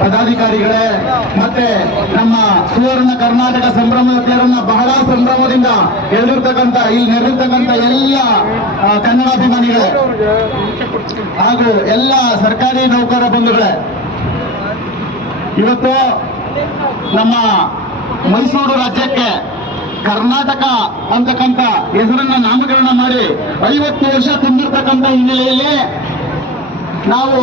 ಪದಾಧಿಕಾರಿಗಳೇ ಮತ್ತೆ ನಮ್ಮ ಸುವರ್ಣ ಕರ್ನಾಟಕ ಸಂಭ್ರಮದ ತೇರನ್ನ ಬಹಳ ಸಂಭ್ರಮದಿಂದ ಎಳೆದಿರ್ತಕ್ಕಂಥ ಇಲ್ಲಿ ನೆರೆದಿರ್ತಕ್ಕಂಥ ಎಲ್ಲ ಕನ್ನಡಾಭಿಮಾನಿಗಳೇ ಹಾಗೂ ಎಲ್ಲ ಸರ್ಕಾರಿ ನೌಕರ ಬಂಧುಗಳೇ, ಇವತ್ತು ನಮ್ಮ ಮೈಸೂರು ರಾಜ್ಯಕ್ಕೆ ಕರ್ನಾಟಕ ಅಂತಕ್ಕಂಥ ಹೆಸರನ್ನ ನಾಮಕರಣ ಮಾಡಿ 50 ವರ್ಷ ತುಂಬಿರ್ತಕ್ಕಂಥ ಹಿನ್ನೆಲೆಯಲ್ಲಿ ನಾವು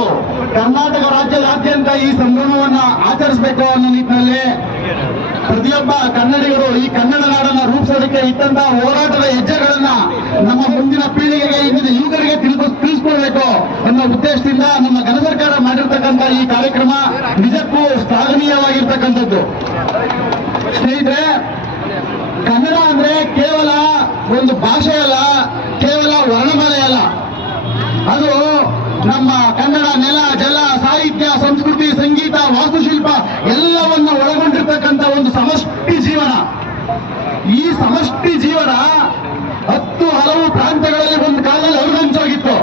ಕರ್ನಾಟಕ ರಾಜ್ಯದಾದ್ಯಂತ ಈ ಸಂಭ್ರಮವನ್ನ ಆಚರಿಸಬೇಕು ಅನ್ನೋ ನಿಟ್ಟಿನಲ್ಲಿ ಪ್ರತಿಯೊಬ್ಬ ಕನ್ನಡಿಗರು ಈ ಕನ್ನಡ ನಾಡನ್ನ ರೂಪಿಸೋದಕ್ಕೆ ಇಟ್ಟಂತಹ ಹೋರಾಟದ ಹೆಜ್ಜೆಗಳನ್ನ ನಮ್ಮ ಮುಂದಿನ ಪೀಳಿಗೆಗೆ ಇಂದಿನ ಯುವಕರಿಗೆ ತಿಳಿಸ್ಕೊಳ್ಬೇಕು ಅನ್ನೋ ಉದ್ದೇಶದಿಂದ ನಮ್ಮ ಘನ ಸರ್ಕಾರ ಮಾಡಿರ್ತಕ್ಕಂಥ ಈ ಕಾರ್ಯಕ್ರಮ ನಿಜಕ್ಕೂ ಶ್ಲಾಘನೀಯವಾಗಿರ್ತಕ್ಕಂಥದ್ದು. ಸ್ನೇಹಿತರೆ, ಕನ್ನಡ ಅಂದ್ರೆ ಕೇವಲ ಒಂದು ಭಾಷೆ ಅಲ್ಲ, ಕೇವಲ ವರ್ಣಮಾಲೆ ಅಲ್ಲ, ಅದು ನಮ್ಮ ಕನ್ನಡ ನೆಲ, ಜಲ, ಸಾಹಿತ್ಯ, ಸಂಸ್ಕೃತಿ, ಸಂಗೀತ, ವಾಸ್ತುಶಿಲ್ಪ ಎಲ್ಲವನ್ನ ಒಳಗೊಂಡಿರ್ತಕ್ಕಂಥ ಒಂದು ಸಮಷ್ಟಿ ಜೀವನ. ಈ ಸಮಷ್ಟಿ ಜೀವನ 10 ಹಲವು ಪ್ರಾಂತ್ಯಗಳಲ್ಲಿ ಒಂದು ಕಾಲದಲ್ಲಿ ಹರಿದು ಹಂಚೋಗಿತ್ತು.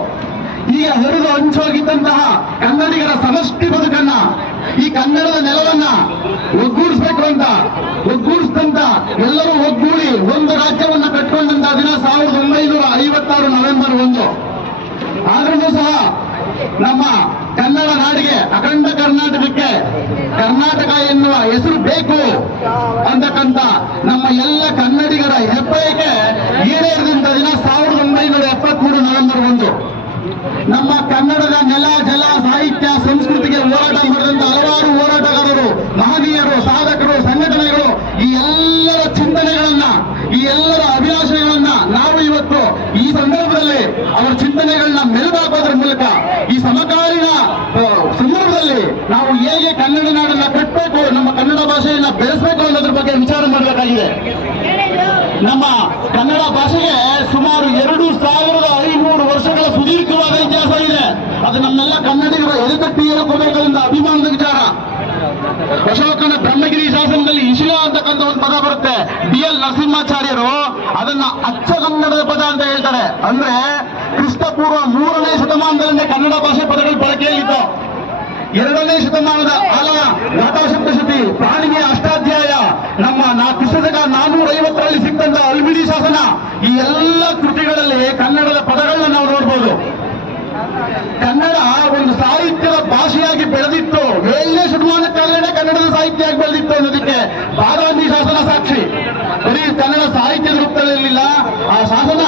ಈಗ ಹರಿದು ಹಂಚೋಗಿದ್ದಂತಹ ಕನ್ನಡಿಗರ ಸಮಷ್ಟಿ ಬದುಕನ್ನ, ಈ ಕನ್ನಡದ ನೆಲವನ್ನ ಒಗ್ಗೂಡಿಸ್ಬೇಕು ಅಂತ ಒಗ್ಗೂಡಿಸಿದಂತ ಎಲ್ಲರೂ ಒಗ್ಗೂಡಿ ಒಂದು ರಾಜ್ಯವನ್ನ ಕಟ್ಕೊಂಡಂತ ದಿನ 1956 ನವೆಂಬರ್ 1. ಆದ್ರೂ ಸಹ ನಮ್ಮ ಕನ್ನಡ ನಾಡಿಗೆ, ಅಖಂಡ ಕರ್ನಾಟಕಕ್ಕೆ ಕರ್ನಾಟಕ ಎನ್ನುವ ಹೆಸರು ಬೇಕು ಅಂತಕ್ಕಂಥ ನಮ್ಮ ಎಲ್ಲ ಕನ್ನಡಿಗರ ಹೆಬ್ಬಯಕೆ ಈಡೇರಿದಂತ ದಿನ 1973 ನವೆಂಬರ್ 1. ನಮ್ಮ ಕನ್ನಡದ ನೆಲ, ಜಲ, ಸಾಹಿತ್ಯ, ಸಂಸ್ಕೃತಿಗೆ ಹೋರಾಟ ಮಾಡಿದಂತ ಹಲವಾರು ಹೋರಾಟಗಾರರು, ಮಹನೀಯರು, ಸಾಧಕರು, ಸಂಘಟನೆಗಳು, ಈ ಎಲ್ಲರ ಚಿಂತನೆಗಳನ್ನ, ಈ ಎಲ್ಲರ ಅಭಿಲಾಷೆಗಳನ್ನ ನಾವು ಇವತ್ತು ಈ ಸಂದರ್ಭದಲ್ಲಿ ಅವರ ಚಿಂತನೆಗಳನ್ನ ಮೆಲುಕಾಕೋದ್ರ ಮೂಲಕ ಈ ಸಮಕಾಲೀನ ಸಂದರ್ಭದಲ್ಲಿ ನಾವು ಹೇಗೆ ಕನ್ನಡ ನಾಡನ್ನ ಕಟ್ಟಬೇಕು, ನಮ್ಮ ಕನ್ನಡ ಭಾಷೆಯನ್ನ ಬೆಳೆಸಬೇಕು ಅನ್ನೋದ್ರ ಬಗ್ಗೆ ವಿಚಾರ ಮಾಡಬೇಕಾಗಿದೆ. ನಮ್ಮ ಕನ್ನಡ ಭಾಷೆಗೆ ಸುಮಾರು 2500 ವರ್ಷಗಳ ಸುದೀರ್ಘವಾದ ಇತಿಹಾಸ ಇದೆ. ಅದು ನಮ್ಮೆಲ್ಲ ಕನ್ನಡಿಗರ ಎದೆತಟ್ಟಿ ಹೇಳ್ಕೋಬೇಕಾದ ಅಭಿಮಾನದ ವಿಚಾರ. ಅಶೋಕನ ಬ್ರಹ್ಮಗಿರಿ ಶಾಸನದಲ್ಲಿ ಇಶಿಲ ಅಂತಕ್ಕಂಥ ಒಂದು ಪದ ಬರುತ್ತೆ. DL ನರಸಿಂಹಾಚಾರ್ಯರು ಅದನ್ನ ಅಚ್ಚ ಕನ್ನಡದ ಪದ ಅಂತ ಹೇಳ್ತಾರೆ. ಅಂದ್ರೆ ಕ್ರಿಸ್ತಪೂರ್ವ 3ನೇ ಶತಮಾನದಲ್ಲೇ ಕನ್ನಡ ಭಾಷೆ ಪದಗಳು ಬಳಕೆಯಲ್ಲಿತ್ತು. 2ನೇ ಶತಮಾನದ ಗಾಥಾಸಪ್ತಶತಿ, ಪ್ರಾಣಿಗೆ ಅಷ್ಟಾಧ್ಯಾಯ, ನಮ್ಮ ಕ್ರಿಸ್ತಕ 450ರಲ್ಲಿ ಸಿಕ್ಕಂತ ಅಲ್ಬಿಡಿ ಶಾಸನ, ಈ ಎಲ್ಲ ಕೃತಿಗಳಲ್ಲಿ ಕನ್ನಡದ ಪದಗಳನ್ನ ನಾವು ನೋಡ್ಬೋದು. ಕನ್ನಡ ಒಂದು ಸಾಹಿತ್ಯದ ಭಾಷೆಯಾಗಿ ಬೆಳೆದಿತ್ತು. 7ನೇ ಶತಮಾನಕ್ಕಾಗಲೇ ಕನ್ನಡದ ಸಾಹಿತ್ಯ ಆಗಿ ಬೆಳೆದಿತ್ತು ಅನ್ನೋದಕ್ಕೆ ಬಾದಾಮಿ ಶಾಸನ ಸಾಕ್ಷಿ. ಬರೀ ಕನ್ನಡ ಸಾಹಿತ್ಯದ ರೂಪದಲ್ಲಿರಲಿಲ್ಲ, ಆ ಶಾಸನ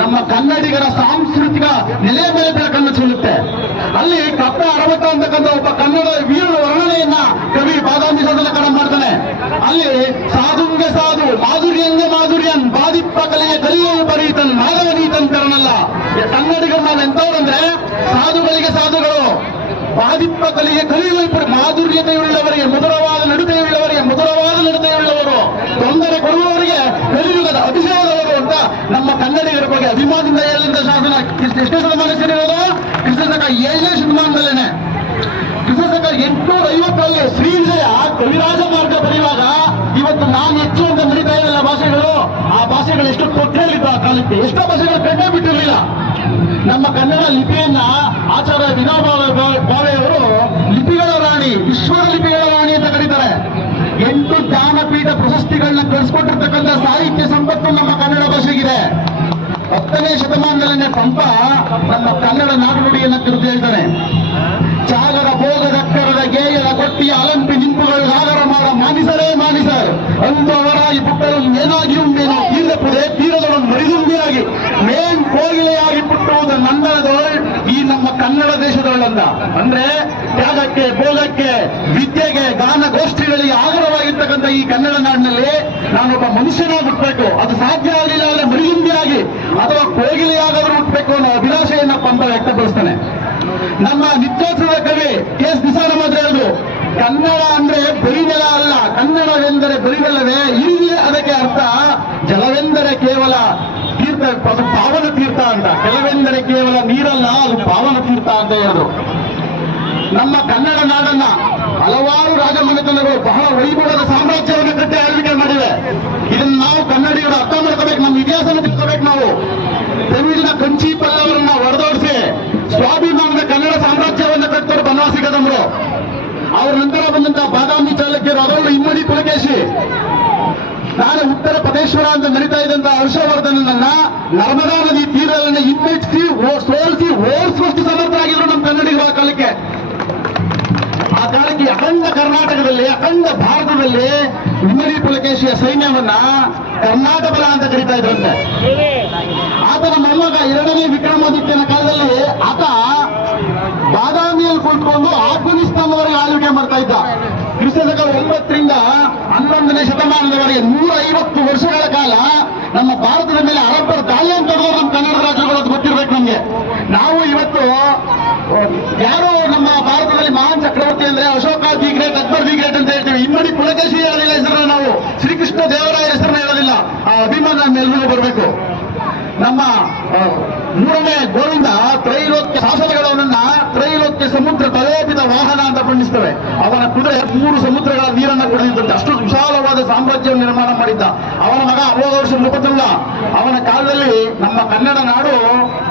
ನಮ್ಮ ಕನ್ನಡಿಗರ ಸಾಂಸ್ಕೃತಿಕ ನೆಲೆಯ ಮೇಲೆ ಬೆಳಕನ್ನು ಚೆಲ್ಲುತ್ತೆ. ಅಲ್ಲಿ ಕಪ್ಪ ಅರವತ್ತ ಅಂತಕ್ಕಂಥ ಒಬ್ಬ ಕನ್ನಡ ವೀರನ ವರ್ಣನೆಯನ್ನ ಕವಿ ಬಾದಾಮಿ ಶಾಸನಕಾರ ಮಾಡ್ತಾನೆ. ಅಲ್ಲಿ ಸಾಧುಂಗೆ ಸಾಧು, ಮಾಧುರ್ಯಂಗೆ ಮಾಧುರ್ಯನ್, ಬಾದಿಪ್ಪ ಕಲೆಯ ಕಲಿಯೋ ಬರೀತನ್, ಮಾಧವನೀತನ್ ಕರನಲ್ಲ. ಕನ್ನಡಿಗರು ನಾವು ಎಂತವ್ರಂದ್ರೆ ಸಾಧುಗಳಿಗೆ ಸಾಧುಗಳು, ಬಾದಿಪ್ಪ ಕಲಿಗೆ ಕಲಿಯುವ ಮಾಧುರ್ಯತೆಯುಳ್ಳವರಿಗೆ, ಮಧುರವಾದ ನಡತೆಯುಳ್ಳವರಿಗೆ ಮಧುರವಾದ ನಡತೆಯುಳ್ಳವರು, ತೊಂದರೆ ಕೊಡುವವರಿಗೆ ಕಲಿಯುಗದ ಅತಿಶಯದವರು ಅಂತ ನಮ್ಮ ಕನ್ನಡಿಗರ ಬಗ್ಗೆ ಅಭಿಮಾನದಿಂದ ಹೇಳಿದಂತ ಶಾಸನ ಎಷ್ಟೇ ಶತಮಾನ ಸೇರಿರೋದು? ಕ್ರಿಸ್ತಶಕ 7ನೇ ಶತಮಾನದಲ್ಲೇನೆ. ಕ್ರಿಸ್ತಶಕ 850ರಲ್ಲಿ ಶ್ರೀ ವಿಜಯ ಕವಿರಾಜ ಮಾರ್ಗ ಬರೆಯುವಾಗ ಇವತ್ತು ನಾನು ಹೆಚ್ಚು ಅಂತ ನಡೀತಾ ಇರಲಿಲ್ಲ ಭಾಷೆಗಳು. ಆ ಭಾಷೆಗಳು ಎಷ್ಟು ತೊಟ್ಟಲಿತ್ತು ಆ ಕಾಲಕ್ಕೆ, ಎಷ್ಟೋ ಭಾಷೆಗಳು ಕಣ್ಣೇ ಬಿಟ್ಟಿರಲಿಲ್ಲ. ನಮ್ಮ ಕನ್ನಡ ಲಿಪಿಯನ್ನ ಆಚಾರ್ಯ ವಿನೋಬಾ ಭಾವೆಯವರು ಲಿಪಿಗಳ ರಾಣಿ, ವಿಶ್ವದ ಲಿಪಿಗಳ ರಾಣಿ ಅಂತ ಕರೀತಾರೆ. 8 ಜ್ಞಾನಪೀಠ ಪ್ರಶಸ್ತಿಗಳನ್ನ ಕಳಿಸ್ಕೊಟ್ಟಿರ್ತಕ್ಕಂಥ ಸಾಹಿತ್ಯ ಸಂಪತ್ತು ನಮ್ಮ ಕನ್ನಡ ಭಾಷೆಗಿದೆ. 10ನೇ ಶತಮಾನದಲ್ಲೇ ಪಂಪ ನಮ್ಮ ಕನ್ನಡ ನಾಡುನುಡಿಯನ್ನ ಕುರಿತು ಹೇಳ್ತಾನೆ. ತ್ಯಾಗದ ಭೋಗದಕ್ಕರದ ಗೇಯದ ಕೊಟ್ಟಿಯ ಅಲಂಪಿ ನಿಂಪುಗಳು ನಾಗರ ಮಾಡ ಮಾನಿಸರೇ ಮಾನಿಸರ್ ಅಂದು ಅವರಾಗಿ ಪುಟ್ಟರು ಏನಾಗಿ ಉಂಡೇನೋ ತೀರಪುದೆ ತೀರದೊಡನ್ನು ಮರಿದುಂಬಿಯಾಗಿ ಮೇನ್ ಕೋಗಿಲೆಯಾಗಿ ಪುಟ್ಟುವುದು ನಂದನದೊಳ್ ಈ ನಮ್ಮ ಕನ್ನಡ ದೇಶದೊಳಂದ. ಅಂದ್ರೆ ತ್ಯಾಗಕ್ಕೆ, ಭೋಗಕ್ಕೆ, ವಿದ್ಯೆಗೆ, ಗಾನಗೋಷ್ಠಿಗಳಿಗೆ ಆಗರವಾಗಿರ್ತಕ್ಕಂಥ ಈ ಕನ್ನಡ ನಾಡಿನಲ್ಲಿ ನಾನೊಬ್ಬ ಮನುಷ್ಯನಾಗಿ ಹುಟ್ಟಬೇಕು. ಅದು ಸಾಧ್ಯ ಆಗಲಿಲ್ಲ ಅಂದ್ರೆ ಮರಿದುಂಬಿಯಾಗಿ ಅಥವಾ ಕೋಗಿಲೆಯಾಗಾದ್ರೂ ಹುಟ್ಟಬೇಕು ಅನ್ನೋ ಅಭಿಲಾಷೆಯನ್ನ ಪಂಪ ವ್ಯಕ್ತಪಡಿಸ್ತಾನೆ. ನಮ್ಮ ನಿತ್ಯೋತ್ಸವದ ಕವಿ KS ನಿಸಾರಮಾದ್ರೆ ಹೇಳಿದ್ರು, ಕನ್ನಡ ಅಂದ್ರೆ ಬರಿನೆಲ ಅಲ್ಲ, ಕನ್ನಡವೆಂದರೆ ಬರಿನೆಲವೇ, ಇಲ್ಲಿ ಅದಕ್ಕೆ ಅರ್ಥ ಜಲವೆಂದರೆ ಕೇವಲ ತೀರ್ಥ, ಅದು ಪಾವನ ತೀರ್ಥ ಅಂತ. ಕೆಲವೆಂದರೆ ಕೇವಲ ನೀರಲ್ಲ, ಅದು ಪಾವನ ತೀರ್ಥ ಅಂತ ಹೇಳಿದ್ರು. ನಮ್ಮ ಕನ್ನಡ ನಾಡನ್ನ ಹಲವಾರು ರಾಜಮನೆತನಗಳು ಬಹಳ ವೈಭವದ ಸಾಮ್ರಾಜ್ಯವನ್ನು ಕಟ್ಟಿ ಆಳ್ವಿಕೆ ಮಾಡಿವೆ. ಇದನ್ನ ನಾವು ಕನ್ನಡಿಗರು ಅರ್ಥ ಮಾಡ್ಕೋಬೇಕು, ನಮ್ಮ ಇತಿಹಾಸನ ತಿಳ್ಕೋಬೇಕು. ನಾವು ತಮಿಳಿನ ಕಂಚಿ ಪಲ್ಲವರನ್ನ ಹೊಡೆದೋಡಿಸಿ ಸ್ವಾಭಿಮಾನದ ಕನ್ನಡ ಸಾಮ್ರಾಜ್ಯವನ್ನು ಕಟ್ಟೋರು ಬನವಾಸಿ ಕದಂಬರು. ಅವ್ರ ನಂತರ ಬಂದಂತಹ ಬಾದಾಮಿ ಚಾಲುಕ್ಯರು, ಅದರಲ್ಲೂ ಇಮ್ಮಡಿ ಪುಲಕೇಶಿ. ನಾನು ಉತ್ತರ ಪ್ರದೇಶ್ವರ ಅಂತ ನಡೀತಾ ಇದ್ದಂತಹ ಹರ್ಷವರ್ಧನನ್ನ ನರ್ಮದಾ ನದಿ ತೀರವನ್ನು ಹಿಮ್ಮೆಟ್ಟಿಸಿ ಸೋಲಿಸಿ ಓಡಿಸುವಷ್ಟು ಸಮರ್ಥರಾಗಿದ್ರು ನಮ್ಮ ಕನ್ನಡಿಗರ ಕಾಲಕ್ಕೆ. ಆ ಕಾಲಕ್ಕೆ ಅಖಂಡ ಕರ್ನಾಟಕದಲ್ಲಿ, ಅಖಂಡ ಭಾರತದಲ್ಲಿ ಇಮ್ಮಡಿ ಪುಲಕೇಶಿಯ ಸೈನ್ಯವನ್ನ ಕರ್ನಾಟಕ ಬಲ ಅಂತ ಕರೀತಾ ಇದ್ರಂತೆ. ಆತನ ಮೊಮ್ಮಗ 2ನೇ ವಿಕ್ರಮಾದಿತ್ಯನ ಕಾಲದಲ್ಲಿ ಆತ ಬಾದಾಮಿಯಲ್ಲಿ ಕುಳಿತುಕೊಂಡು ಆಫ್ಘಾನಿಸ್ತಾನದವರೆಗೆ ಆಳ್ವಿಕೆ ಮಾಡ್ತಾ ಇದ್ದ. ಕ್ರಿಸ್ತಶಕ 9ರಿಂದ 11ನೇ ಶತಮಾನದವರೆಗೆ 150 ವರ್ಷಗಳ ಕಾಲ ನಮ್ಮ ಭಾರತದ ಮೇಲೆ ಅರಬ್ಬರ ದಾಳಿ ಅಂತ ನಮ್ಮ ಕನ್ನಡ ರಾಜ್ಯಗಳು ಅದು ಗೊತ್ತಿರ್ಬೇಕು ನಮ್ಗೆ. ನಾವು ಇವತ್ತು ಯಾರು ನಮ್ಮ ಭಾರತದಲ್ಲಿ ಮಹಾನ್ ಚಕ್ರವರ್ತಿ ಅಂದ್ರೆ Ashoka the great, Akbar the great ಅಂತ ಹೇಳ್ತೀವಿ. ಇಮ್ಮಡಿ ಪುಲಕೇಶಿ ಹೇಳೋದಿಲ್ಲ ಹೆಸರನ್ನ, ನಾವು ಶ್ರೀಕೃಷ್ಣ ದೇವರಾಯರ ಹೆಸರನ್ನ ಹೇಳೋದಿಲ್ಲ. ಆ ಅಭಿಮಾನ ನಮ್ಮೆಲ್ಲರಿಗೂ ಬರಬೇಕು. ನಮ್ಮ 3ನೇ ಗೋವಿಂದ ತ್ರೈಲೋಕ್ಯ ಶಾಸನಗಳವನ್ನ ತ್ರೈಲೋಕ್ಯ ಸಮುದ್ರ ತಲೋಪಿತ ವಾಹನ ಅಂತ ಬಣ್ಣಿಸ್ತವೆ. ಅವನ ಕುದುರೆ 3 ಸಮುದ್ರಗಳ ನೀರನ್ನು ಕುಡಿದಿದ್ದಂತೆ ಅಷ್ಟು ವಿಶಾಲವಾದ ಸಾಮ್ರಾಜ್ಯವನ್ನು ನಿರ್ಮಾಣ ಮಾಡಿದ್ದ. ಅವನ ಮಗ ಅಮೋಘ ವರ್ಷ ನೃಪತುಂಗ. ಅವನ ಕಾಲದಲ್ಲಿ ನಮ್ಮ ಕನ್ನಡ ನಾಡು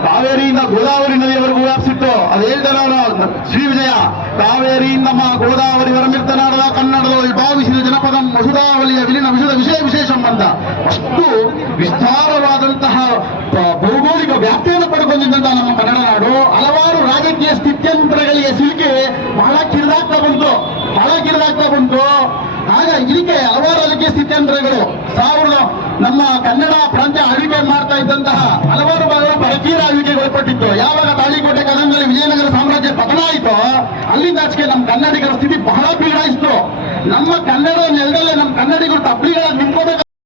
ಕಾವೇರಿಯಿಂದ ಗೋದಾವರಿ ನದಿಯವರೆಗೂ ವ್ಯಾಪಿಸಿತ್ತು. ಅದು ಹೇಳ್ದೆ ನಾನು ಶ್ರೀ ವಿಜಯ ಕಾವೇರಿಯಿಂದ ಗೋದಾವರಿ ವರಮಿರ್ತನಾಡದ ಕನ್ನಡದಲ್ಲಿ ಭಾವಿಸಿದ ಜನಪದ ಮಸುದಾವಲಿಯ ವಿಲಿನ ವಿಷದ ವಿಶೇಷಂ ಅಂತ ಅಷ್ಟು ವಿಸ್ತಾರವಾದಂತಹ ಭೌಗೋಳಿಕ ವ್ಯಾಪ್ತಿಯನ್ನು ಪಡ್ಕೊಂಡಿದ್ದಂತಹ ನಮ್ಮ ಕನ್ನಡ ನಾಡು ಹಲವಾರು ರಾಜಕೀಯ ಸ್ಥಿತ್ಯಂತರಗಳಿಗೆ ಸಿಲುಕಿ ಬಹಳ ಕಿರಿದಾಗ್ತಾ ಬಂತು. ಆಗ ಇದಕ್ಕೆ ಹಲವಾರು ರಾಜಕೀಯ ಸ್ಥಿತ್ಯಂತರಗಳು ನಮ್ಮ ಕನ್ನಡ ಪ್ರಾಂತ್ಯ ಆಳ್ವಿಕೆ ಮಾಡ್ತಾ ಇದ್ದಂತಹ ಹಲವಾರು ಭಾಗಗಳು ಪರಕೀಯ ಆಳ್ವಿಕೆಗೆ ಒಳಪಟ್ಟಿತ್ತು. ಯಾವಾಗ ತಾಳಿಕೋಟೆ ಕದಂಬದಲ್ಲಿ ವಿಜಯನಗರ ಸಾಮ್ರಾಜ್ಯ ಪತನ ಆಯಿತೋ ಅಲ್ಲಿಂದ ಆಚೆಗೆ ನಮ್ಮ ಕನ್ನಡಿಗರ ಸ್ಥಿತಿ ಬಹಳ ಬೀಳಾಯಿತು. ನಮ್ಮ ಕನ್ನಡ ನೆಲದಲ್ಲೇ ನಮ್ಮ ಕನ್ನಡಿಗರು ತಪ್ಪಲಿಗಳ ನಿಂತ್ಕೋಬೇಕು.